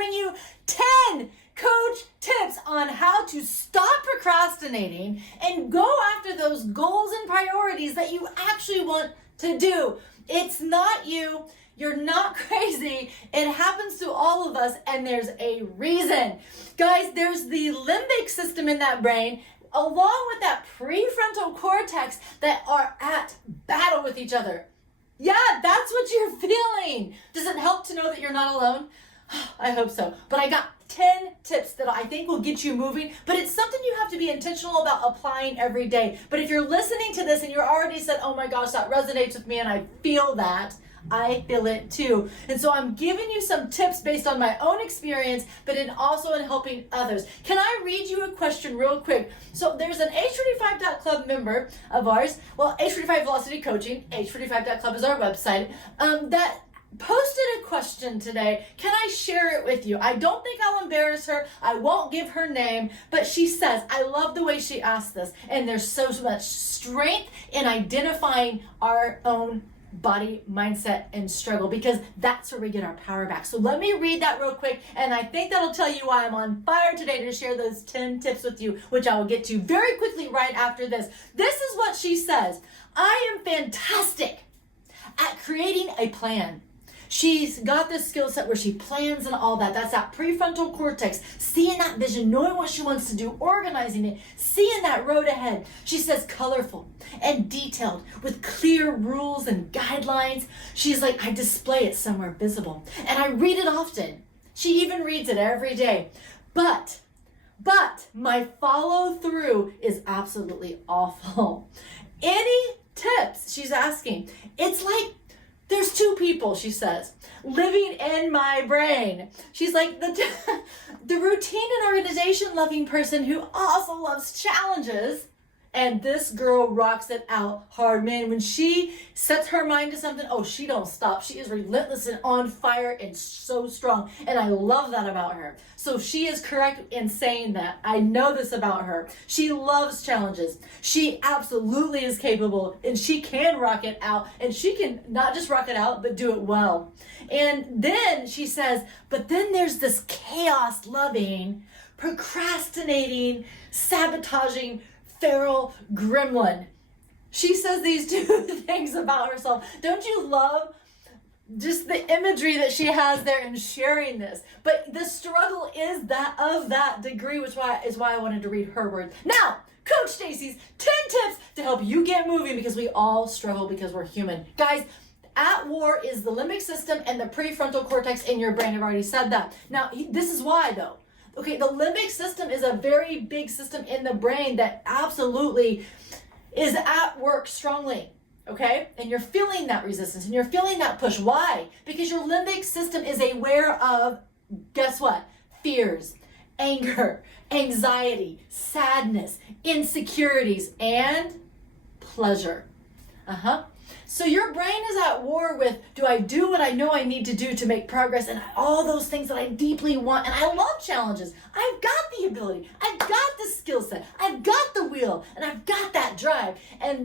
bring you 10 coach tips on how to stop procrastinating and go after those goals and priorities that you actually want to do. It's not you. You're not crazy. It happens to all of us, and there's a reason. Guys, there's the limbic system in that brain, along with that prefrontal cortex, that are at battle with each other. Yeah, that's what you're feeling. Does it help to know that you're not alone? I hope so. But I got 10 tips that I think will get you moving, but it's something you have to be intentional about applying every day. But if you're listening to this and you're already said, oh my gosh, that resonates with me and I feel that, I feel it too. And so I'm giving you some tips based on my own experience, but also in helping others. Can I read you a question real quick? So there's an H45.club member of ours, well, H45 Velocity Coaching, H45.club is our website, that posted a question today. Can I share it with you? I don't think I'll embarrass her. I won't give her name, but she says, I love the way she asked this, and there's so much strength in identifying our own body, mindset, and struggle, because that's where we get our power back. So let me read that real quick, and I think that'll tell you why I'm on fire today to share those 10 tips with you, which I will get to very quickly right after this. This is what she says. I am fantastic at creating a plan. She's got this skill set where she plans and all that. That's that prefrontal cortex, seeing that vision, knowing what she wants to do, organizing it, seeing that road ahead. She says colorful and detailed with clear rules and guidelines. She's like, I display it somewhere visible and I read it often. She even reads it every day. But my follow through is absolutely awful. Any tips? She's asking. It's like, there's two people, she says, living in my brain. She's like the routine and organization loving person who also loves challenges. And this girl rocks it out hard, man. When she sets her mind to something, oh, she don't stop. She is relentless and on fire and so strong. And I love that about her. So she is correct in saying that. I know this about her. She loves challenges. She absolutely is capable, and she can rock it out. And she can not just rock it out, but do it well. And then she says, but then there's this chaos loving, procrastinating, sabotaging, feral gremlin. She says these two things about herself. Don't you love just the imagery that she has there in sharing this? But the struggle is that of that degree, which is why I wanted to read her words. Now, Coach Stacy's 10 tips to help you get moving, because we all struggle because we're human. Guys, at war is the limbic system and the prefrontal cortex in your brain. I've already said that. Now, this is why though. Okay, the limbic system is a very big system in the brain that absolutely is at work strongly, okay? And you're feeling that resistance and you're feeling that push. Why? Because your limbic system is aware of, guess what? Fears, anger, anxiety, sadness, insecurities, and pleasure. So your brain is at war with, do I do what I know I need to do to make progress, and all those things that I deeply want, and I love challenges. I've got the ability, I've got the skill set, I've got the will, and I've got that drive.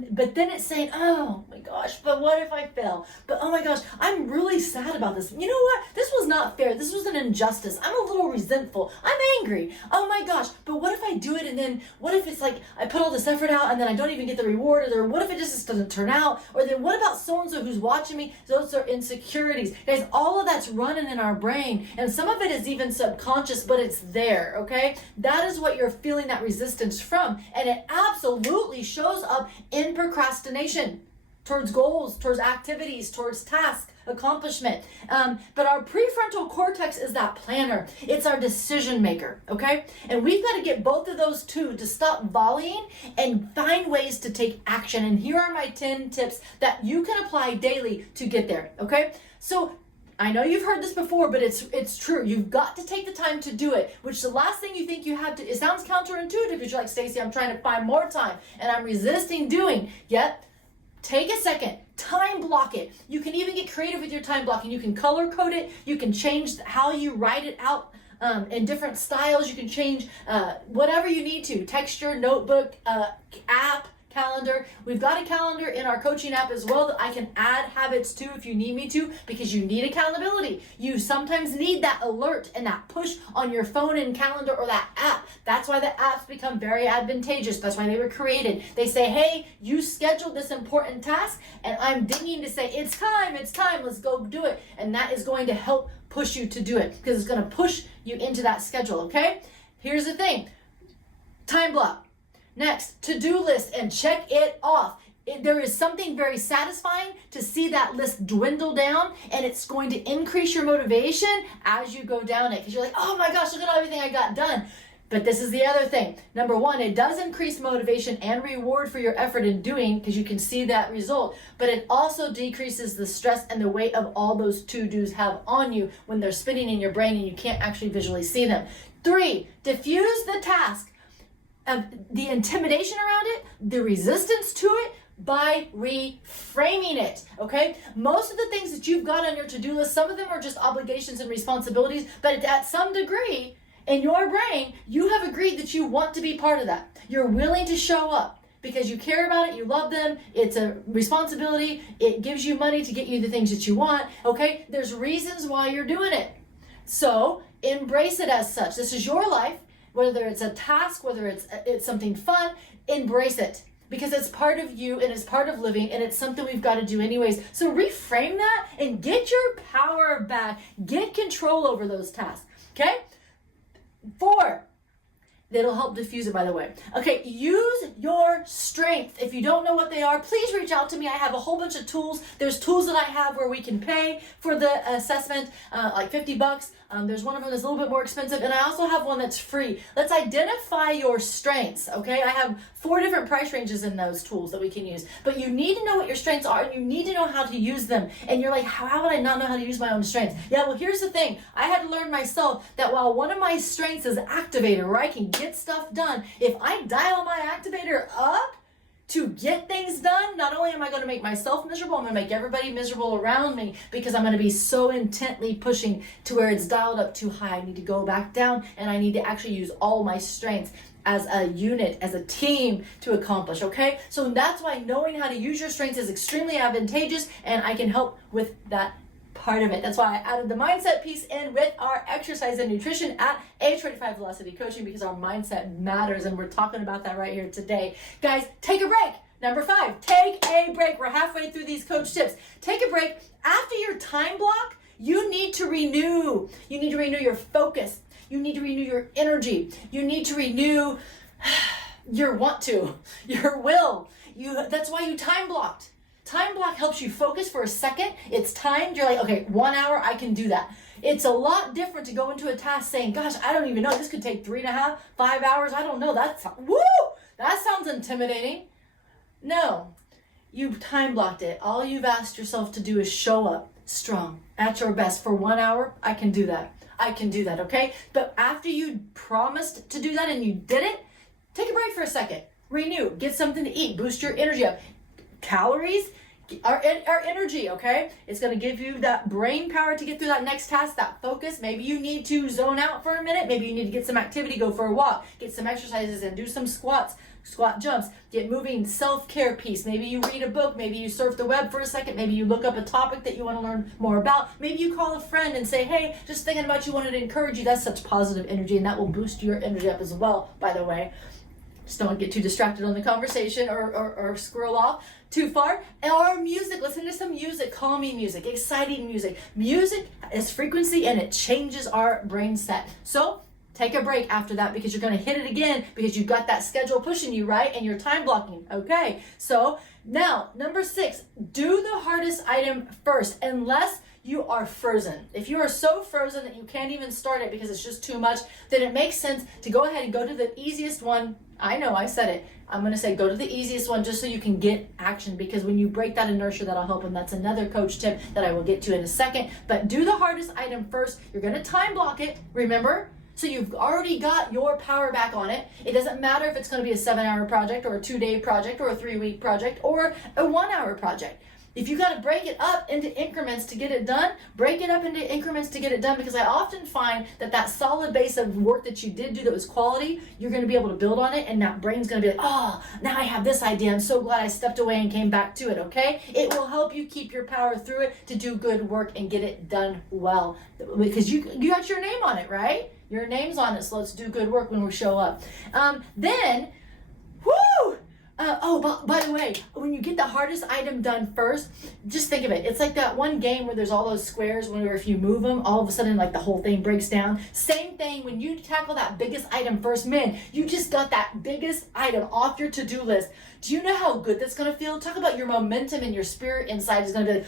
But then it's saying, oh my gosh, but what if I fail? But oh my gosh, I'm really sad about this. You know what? This was not fair. This was an injustice. I'm a little resentful. I'm angry. Oh my gosh, but what if I do it, and then what if it's like I put all this effort out and then I don't even get the reward, or what if it just doesn't turn out? Or then what about so-and-so who's watching me? Those are insecurities. Guys, all of that's running in our brain, and some of it is even subconscious, but it's there, okay? That is what you're feeling that resistance from, and it absolutely shows up in procrastination towards goals, towards activities, towards tasks, accomplishment. But our prefrontal cortex is that planner. It's our decision maker, okay? And we've got to get both of those two to stop volleying and find ways to take action. And here are my 10 tips that you can apply daily to get there, okay? So I know you've heard this before, but it's true. You've got to take the time to do it, which the last thing you think you have to, it sounds counterintuitive because you're like, Stacey, I'm trying to find more time and I'm resisting doing. Yet, take a second, time block it. You can even get creative with your time blocking. You can color code it. You can change how you write it out in different styles. You can change whatever you need to. Texture, notebook, app, calendar. We've got a calendar in our coaching app as well that I can add habits to if you need me to, because you need accountability. You sometimes need that alert and that push on your phone and calendar or that app. That's why the apps become very advantageous. That's why they were created. They say, hey, you scheduled this important task and I'm dinging to say, it's time, let's go do it. And that is going to help push you to do it because it's going to push you into that schedule, okay? Here's the thing, time block. Next, to-do list and check it off. There is something very satisfying to see that list dwindle down, and it's going to increase your motivation as you go down it because you're like, oh my gosh, look at everything I got done. But this is the other thing. Number one, it does increase motivation and reward for your effort in doing because you can see that result. But it also decreases the stress and the weight of all those to-dos have on you when they're spinning in your brain and you can't actually visually see them. 3, diffuse the task of the intimidation around it, the resistance to it, by reframing it, okay? Most of the things that you've got on your to-do list, some of them are just obligations and responsibilities, but at some degree, in your brain, you have agreed that you want to be part of that. You're willing to show up because you care about it, you love them, it's a responsibility, it gives you money to get you the things that you want, okay? There's reasons why you're doing it. So embrace it as such. This is your life, whether it's a task, whether it's something fun, embrace it. Because it's part of you and it's part of living and it's something we've got to do anyways. So reframe that and get your power back. Get control over those tasks, okay? 4, that'll help diffuse it, by the way. Okay, use your strength. If you don't know what they are, please reach out to me. I have a whole bunch of tools. There's tools that I have where we can pay for the assessment, like $50. There's one of them that's a little bit more expensive, and I also have one that's free. Let's identify your strengths, okay? I have 4 different price ranges in those tools that we can use, but you need to know what your strengths are, and you need to know how to use them. And you're like, how would I not know how to use my own strengths? Yeah, well, here's the thing. I had to learn myself that while one of my strengths is activator, where I can get stuff done, if I dial my activator up to get things done, not only am I going to make myself miserable, I'm going to make everybody miserable around me because I'm going to be so intently pushing to where it's dialed up too high. I need to go back down and I need to actually use all my strengths as a unit, as a team to accomplish, okay? So that's why knowing how to use your strengths is extremely advantageous, and I can help with that part of it. That's why I added the mindset piece in with our exercise and nutrition at Age 25 Velocity Coaching, because our mindset matters, and we're talking about that right here today. Guys, take a break. Number 5, take a break. We're halfway through these coach tips. Take a break. After your time block, you need to renew. You need to renew your focus. You need to renew your energy. You need to renew your your will. That's why you time blocked. Time block helps you focus for a second. It's timed. You're like, okay, 1 hour, I can do that. It's a lot different to go into a task saying, gosh, I don't even know. This could take 3.5, 5 hours. I don't know. That sounds intimidating. No, you've time blocked it. All you've asked yourself to do is show up strong at your best for 1 hour. I can do that. I can do that, okay? But after you promised to do that and you did it, take a break for a second. Renew. Get something to eat. Boost your energy up. Calories are energy, okay? It's going to give you that brain power to get through that next task, that focus. Maybe you need to zone out for a minute. Maybe you need to get some activity, go for a walk, get some exercises and do some squat jumps, get moving, self-care piece. Maybe you read a book, maybe you surf the web for a second, maybe you look up a topic that you want to learn more about. Maybe you call a friend and say, hey, just thinking about you, wanted to encourage you. That's such positive energy, and that will boost your energy up as well, by the way. Just don't get too distracted on the conversation or scroll off too far. Or music, listen to some music, calming music, exciting music. Music is frequency and it changes our brain set. So take a break after that, because you're going to hit it again because you've got that schedule pushing you, right? And you're time blocking. Okay, so now number 6, do the hardest item first, unless you are frozen. If you are so frozen that you can't even start it because it's just too much, then it makes sense to go ahead and go to the easiest one. I know, I said it. I'm going to say go to the easiest one just so you can get action, because when you break that inertia, that'll help, and that's another coach tip that I will get to in a second. But do the hardest item first. You're going to time block it, remember? So you've already got your power back on it. It doesn't matter if it's going to be a 7-hour project or a 2-day project or a 3-week project or a 1-hour project. If you got to break it up into increments to get it done, break it up into increments to get it done, because I often find that solid base of work that you did do that was quality, you're going to be able to build on it, and that brain's going to be like, oh, now I have this idea. I'm so glad I stepped away and came back to it, okay? It will help you keep your power through it to do good work and get it done well, because you got your name on it, right? Your name's on it, so let's do good work when we show up. Then, whoo! By the way, when you get the hardest item done first, just think of it. It's like that one game where there's all those squares where if you move them, all of a sudden like the whole thing breaks down. Same thing when you tackle that biggest item first. Man, you just got that biggest item off your to-do list. Do you know how good that's going to feel? Talk about your momentum and your spirit inside is going to be like,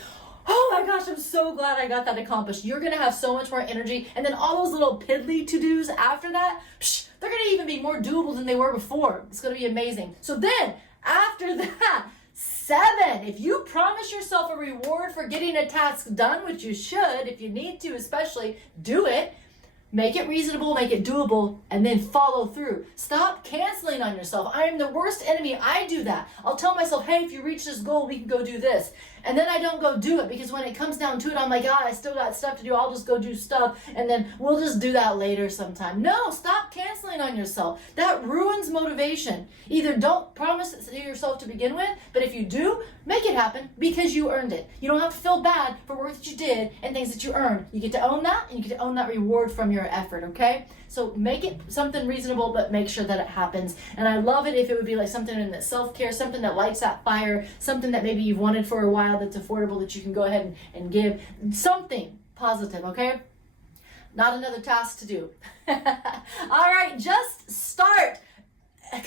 oh my gosh, I'm so glad I got that accomplished. You're going to have so much more energy. And then all those little piddly to-dos after that, they're going to even be more doable than they were before. It's going to be amazing. So then, after that, 7, if you promise yourself a reward for getting a task done, which you should, if you need to especially, do it. Make it reasonable, make it doable, and then follow through. Stop canceling on yourself. I am the worst enemy. I do that. I'll tell myself, hey, if you reach this goal, we can go do this. And then I don't go do it, because when it comes down to it, I'm like, I still got stuff to do. I'll just go do stuff, and then we'll just do that later sometime. No, stop canceling on yourself. That ruins motivation. Either don't promise it to yourself to begin with, but if you do, make it happen because you earned it. You don't have to feel bad for work that you did and things that you earned. You get to own that, and you get to own that reward from your effort, okay? So make it something reasonable, but make sure that it happens. And I love it if it would be like something in that self-care, something that lights that fire, something that maybe you've wanted for a while that's affordable that you can go ahead and give. Something positive, okay? Not another task to do. All right, just start.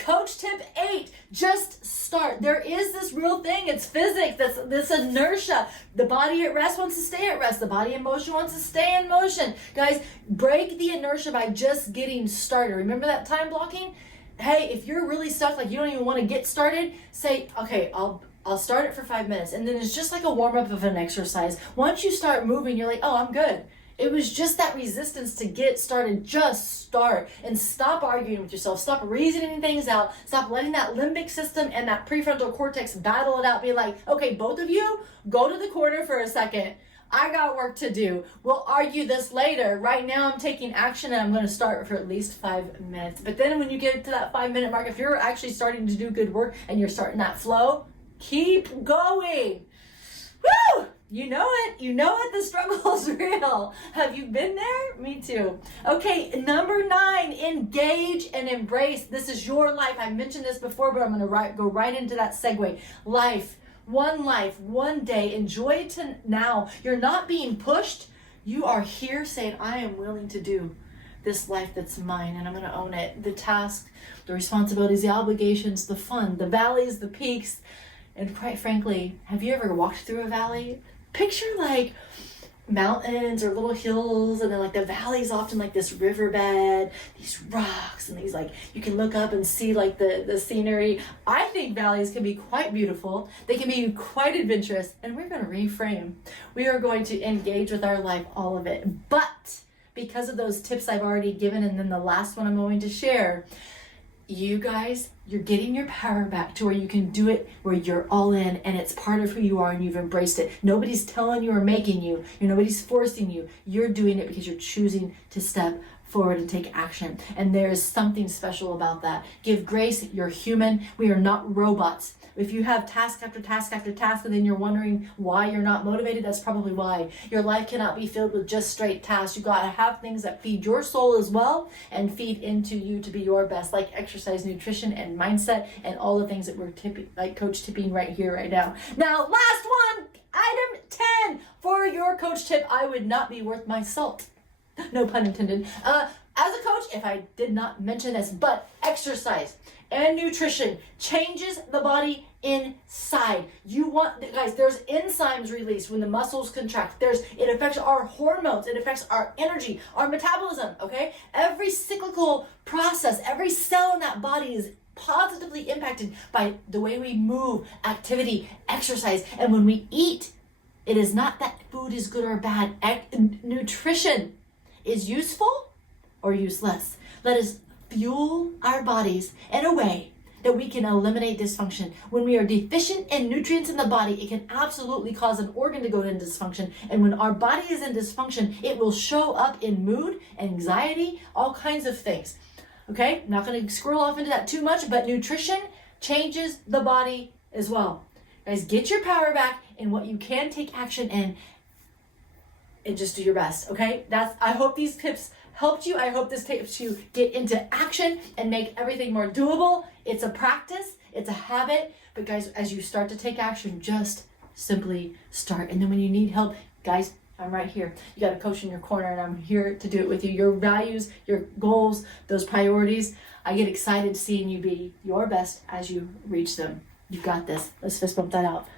Coach tip 8, just start. There is this real thing. It's physics. This inertia. The body at rest wants to stay at rest. The body in motion wants to stay in motion. Guys, break the inertia by just getting started. Remember that time blocking? Hey, if you're really stuck, like you don't even want to get started, say, okay, I'll start it for 5 minutes. And then it's just like a warm-up of an exercise. Once you start moving, you're like, oh, I'm good. It was just that resistance to get started. Just start and stop arguing with yourself. Stop reasoning things out. Stop letting that limbic system and that prefrontal cortex battle it out. Be like, okay, both of you, go to the corner for a second. I got work to do. We'll argue this later. Right now I'm taking action and I'm going to start for at least 5 minutes. But then when you get to that 5-minute mark, if you're actually starting to do good work and you're starting that flow, keep going. Woo! You know it, the struggle's real. Have you been there? Me too. Okay, number 9, engage and embrace. This is your life. I mentioned this before, but I'm going to go right into that segue. Life, one day. Enjoy it to now. You're not being pushed. You are here saying, I am willing to do this life that's mine, and I'm going to own it. The task, the responsibilities, the obligations, the fun, the valleys, the peaks. And quite frankly, have you ever walked through a valley? Picture like mountains or little hills, and then like the valley's often like this riverbed, these rocks, and these like you can look up and see like the scenery. I think valleys can be quite beautiful. They can be quite adventurous, and we're going to reframe. We are going to engage with our life, all of it. But because of those tips I've already given, and then the last one I'm going to share, you guys, you're getting your power back to where you can do it, where you're all in and it's part of who you are and you've embraced it. Nobody's telling you or making you. Nobody's forcing you. You're doing it because you're choosing to step forward and take action. And there is something special about that. Give grace. You're human. We are not robots. If you have task after task after task and then you're wondering why you're not motivated, that's probably why. Your life cannot be filled with just straight tasks. You got to have things that feed your soul as well and feed into you to be your best, like exercise, nutrition, and mindset, and all the things that we're like Coach tipping right here, right now. Now, last one, item 10 for your coach tip. I would not be worth my salt. No pun intended. As a coach, if I did not mention this, but exercise and nutrition changes the body inside. Guys, there's enzymes released when the muscles contract. It affects our hormones. It affects our energy, our metabolism, okay? Every cyclical process, every cell in that body is positively impacted by the way we move, activity, exercise. And when we eat, it is not that food is good or bad. Nutrition is useful or useless. Let us fuel our bodies in a way that we can eliminate dysfunction. When we are deficient in nutrients in the body, it can absolutely cause an organ to go into dysfunction. And when our body is in dysfunction, it will show up in mood, anxiety, all kinds of things. Okay, I'm not going to scroll off into that too much, but nutrition changes the body as well. Guys, get your power back in what you can take action in and just do your best, okay? I hope these tips helped you. I hope this helps you get into action and make everything more doable. It's a practice, it's a habit, but guys, as you start to take action, just simply start. And then when you need help, guys, I'm right here. You got a coach in your corner, and I'm here to do it with you. Your values, your goals, those priorities, I get excited seeing you be your best as you reach them. You got this. Let's fist bump that out.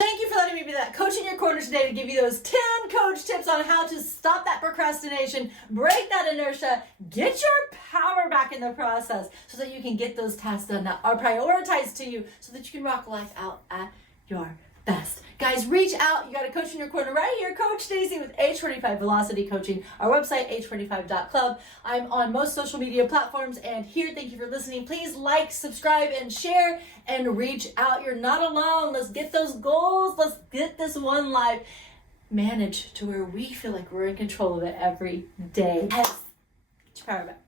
Thank you for letting me be that coach in your corner today to give you those 10 coach tips on how to stop that procrastination, break that inertia, get your power back in the process so that you can get those tasks done that are prioritized to you so that you can rock life out at your best. Guys, reach out. You got a coach in your corner right here, Coach Stacy with H25 Velocity Coaching. Our website, h25.club. I'm on most social media platforms and here. Thank you for listening. Please like, subscribe, and share, and reach out. You're not alone. Let's get those goals. Let's get this one life managed to where we feel like we're in control of it every day. Yes. Get your power back.